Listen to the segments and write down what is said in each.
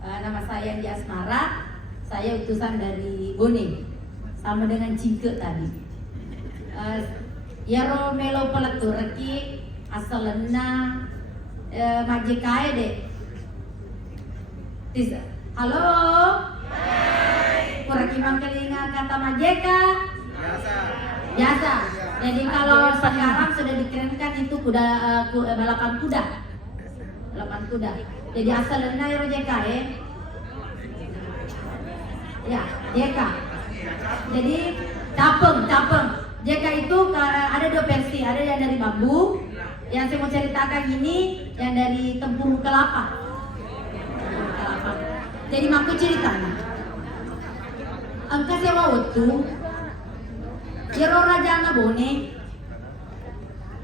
Nama saya Andi Asmara. Saya utusan dari Bone, sama dengan Cingke tadi. Yaro melo pelaturaki asalena majekae deh. Halo. Kuraki mangkelinga kata majeka. Biasa. Jadi kalau sekarang sudah dikerenkan itu balapan kuda. Balapan kuda. Jadi asalnya yaro jekae. Ya, jeka. Jadi capeng. Jeka itu ada dua versi, ada yang dari bambu. Yang saya mau ceritakan ini yang dari tempurung kelapa. Jadi aku ceritanya. Angka sewa waktu. Jero raja na Bone.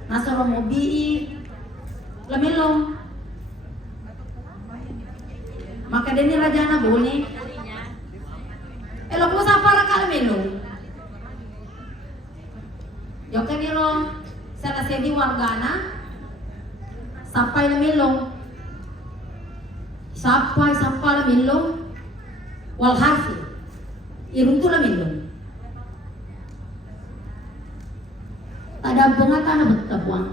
Nasoro mobi lamelo. Maka deni raja na Bone. Elo po sa para kalamelo. Yoka niro sa sedi wargana. Sampai lamelo. Sampai lamelo. Walhasil. Iruntu lamelo. Ada pengatan na betapwang.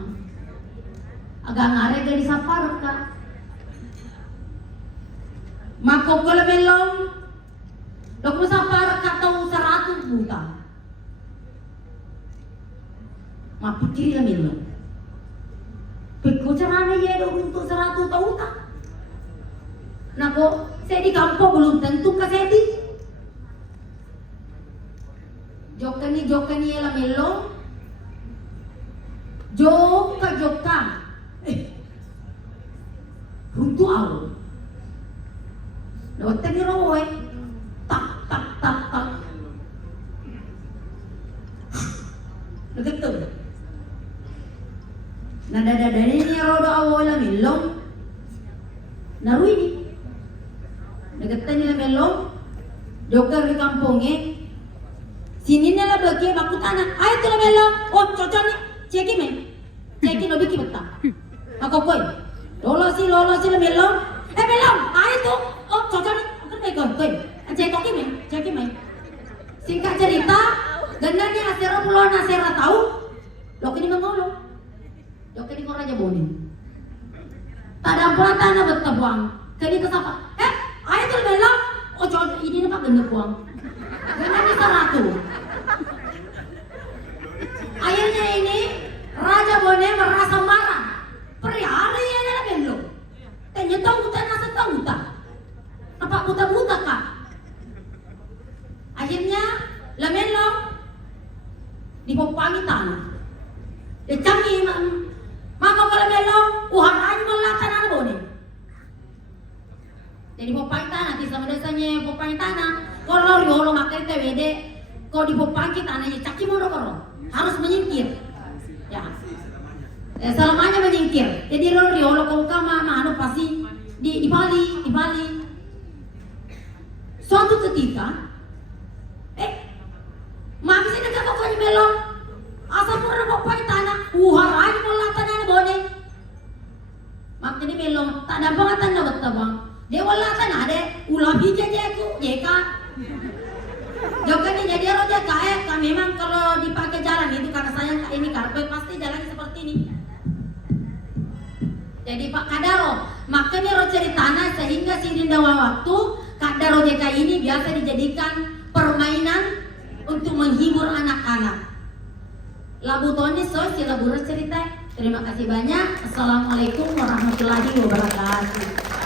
Agak ngare gani sapar ka. Makok ko lamelo. Loko sapar ka tau 100 juta. Mapikir lamelo. Peko caranya yedo untuk 100 juta. Nako, saya di kampung belum tentu ka saya di. Jokani lamelo. Joka. Runtuh awal. Lewat tadi roy. Tak. Begitu. Nada ini roda awal la melong. Naru ini. Deketan ni la melong. Jokar di kampungnya. Sini ni la bagi aku tanah. Ayo tu la melong. Oh cocok ni. Cekin no biki betta. Ako koy. Lolo si la melong. Melong. Ayo tu. Oh cocok ni. Kan baik koy. Cekin me. Singkat cerita, gananya asera pulau nasera tahu. Lo kini mengolo. Lo kini kau raja Bone. Tak ada apa tanah betta buang. Kini kesapa. Ayo tu melong. Oh cocok ini nampak ganda buang. Gananya 100. Akhirnya ini Raja Bone merasa marah. Perihara ya adalah belum. Tanya tahu tak nasa tahu tak. Apa buta kak? Akhirnya lamelo dipopangi tanah. Dicangi maka kalau lamelo uharan melata tanah Bone. Jadi popangi tanah di sama desanya popangi tanah. Kalau diolo makai TWD, kalau dipopangi tanahnya caki mau koro. Harus menyingkir, ya. Selamanya menyingkir. Jadi riolo kau kama anu pasti di Bali. Suatu ketika, mami sini kau kau melong, asal pura bapak tanah, uharan mola tanah Bone. Maka ini melong, tak ada banget tanah betul bang. Dia wala tanah ada, ulah bijak jeka. Jokani jadi roja kae, memang kalau dipakai jalan itu karena saya ini karpet pasti jalannya seperti ini. Jadi Pak Kadaro, makanya roja di tanah sehingga sirindawa waktu Kadaro JK ini biasa dijadikan permainan untuk menghibur anak-anak. Labu Tony sila cerita. Terima kasih banyak. Assalamualaikum warahmatullahi wabarakatuh.